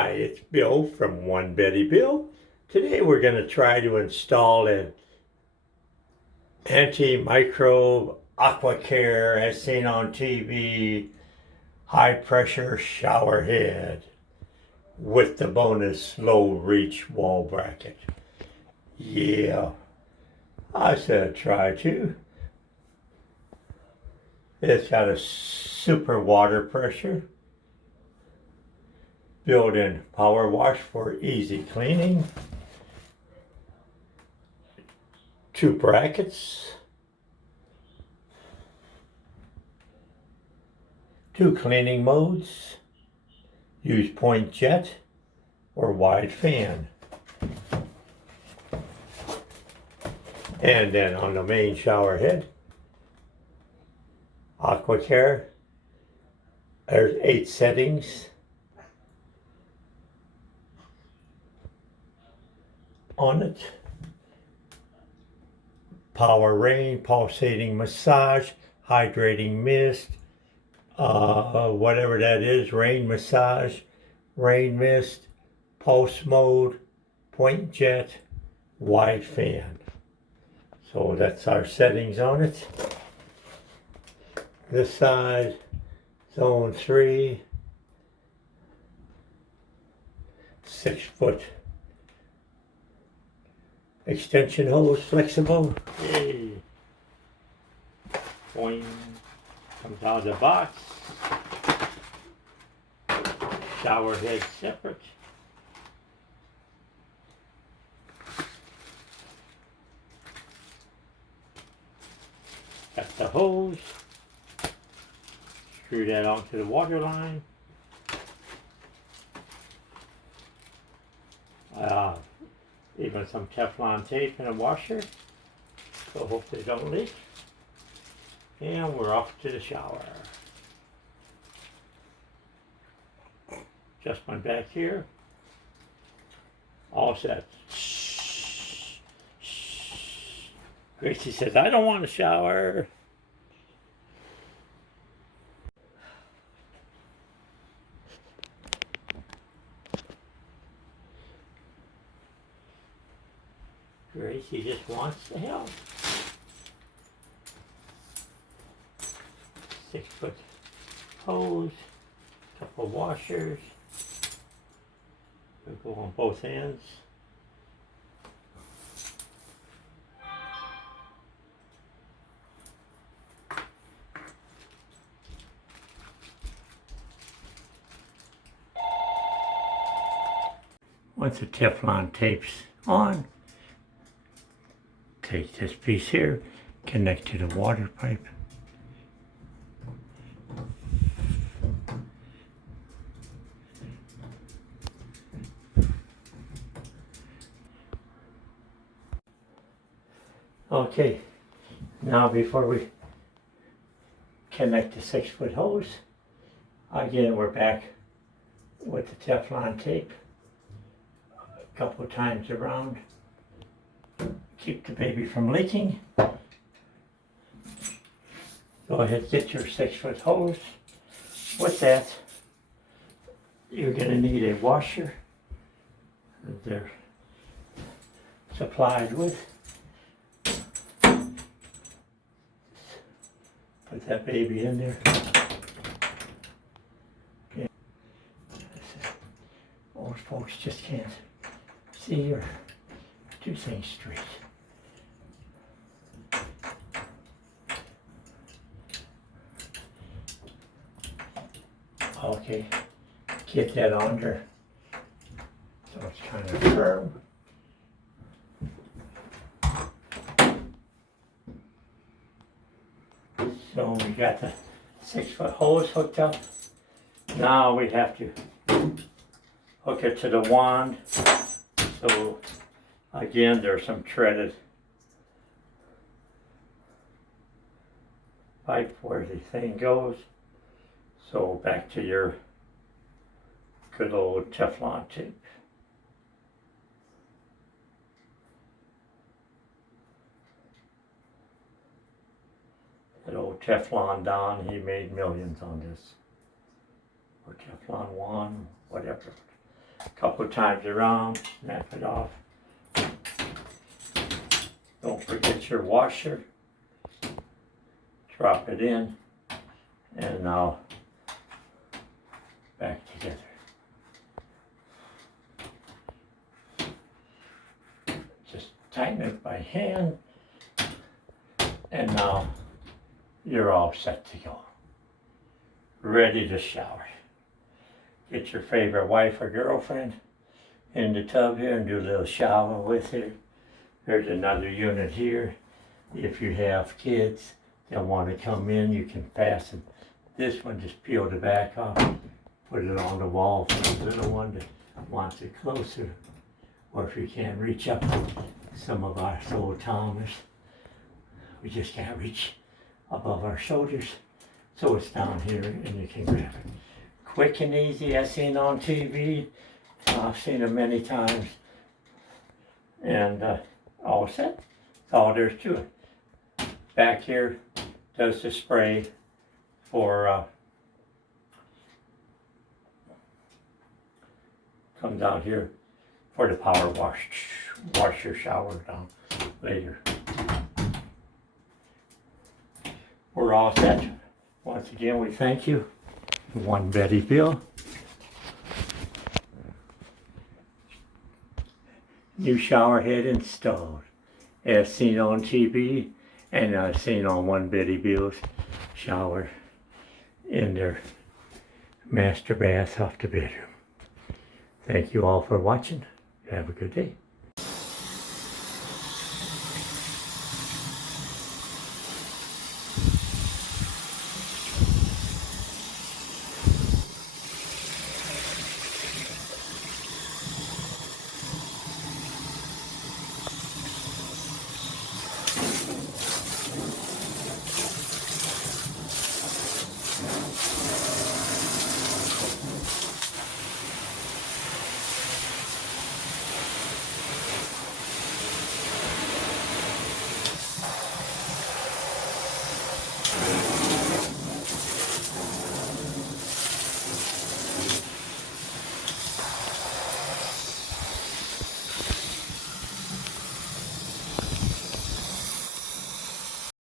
Hi, it's Bill from One Betty Bill. Today we're going to try to install an antimicrobe AquaCare as seen on TV high pressure shower head with the bonus low reach wall bracket. Yeah, I said try to. It's got a super water pressure, built-in power wash for easy cleaning, 2 brackets, 2 cleaning modes, use point jet or wide fan. And then on the main shower head, AquaCare, there's 8 settings on it. Power rain, pulsating massage, hydrating mist, whatever that is, rain massage, rain mist, pulse mode, point jet, wide fan. So that's our settings on it. This side, zone 3, 6-foot extension hose, flexible. Yay. Boing. Comes out of the box. Shower head separate. Got the hose. Screw that onto the water line. Even some Teflon tape and a washer. So hope they don't leak. And we're off to the shower. Just went back here. All set. Shh. Shh. Gracie says, I don't want to shower. Gracie just wants to help. 6-foot hose, couple washers. We'll go on both ends. Once the Teflon tape's on, take this piece here, connect to the water pipe. Okay, now before we connect the 6-foot hose, again we're back with the Teflon tape a couple of times around. Keep the baby from leaking. Go ahead, get your 6-foot hose. With that, you're going to need a washer that they're supplied with. Put that baby in there. Okay. Most folks just can't see or do things straight. Okay, get that under so it's kind of firm. So we got the 6-foot hose hooked up. Now we have to hook it to the wand. So again, there's some threaded pipe where the thing goes. So back to your good old Teflon tape. That old Teflon Don, he made millions on this. Or Teflon 1, whatever. a couple times around, snap it off. Don't forget your washer. Drop it in, and now back together. Just tighten it by hand, and now you're all set to go. Ready to shower. Get your favorite wife or girlfriend in the tub here and do a little shower with her. There's another unit here. If you have kids that want to come in, you can fasten this one, just peel the back off, put it on the wall for the little one that wants it closer. Or if you can't reach up to some of our old timers, we just can't reach above our shoulders. So it's down here and you can grab it. Quick and easy, I've seen on TV. I've seen it many times. And all set. That's all there's to it. Back here does the spray for, comes out here for the power wash. Wash your shower down later. We're all set. Once again, we thank you. One Betty Bill. New shower head installed. As seen on TV and I've seen on One Betty Bill's shower in their master bath off the bedroom. Thank you all for watching. Have a good day.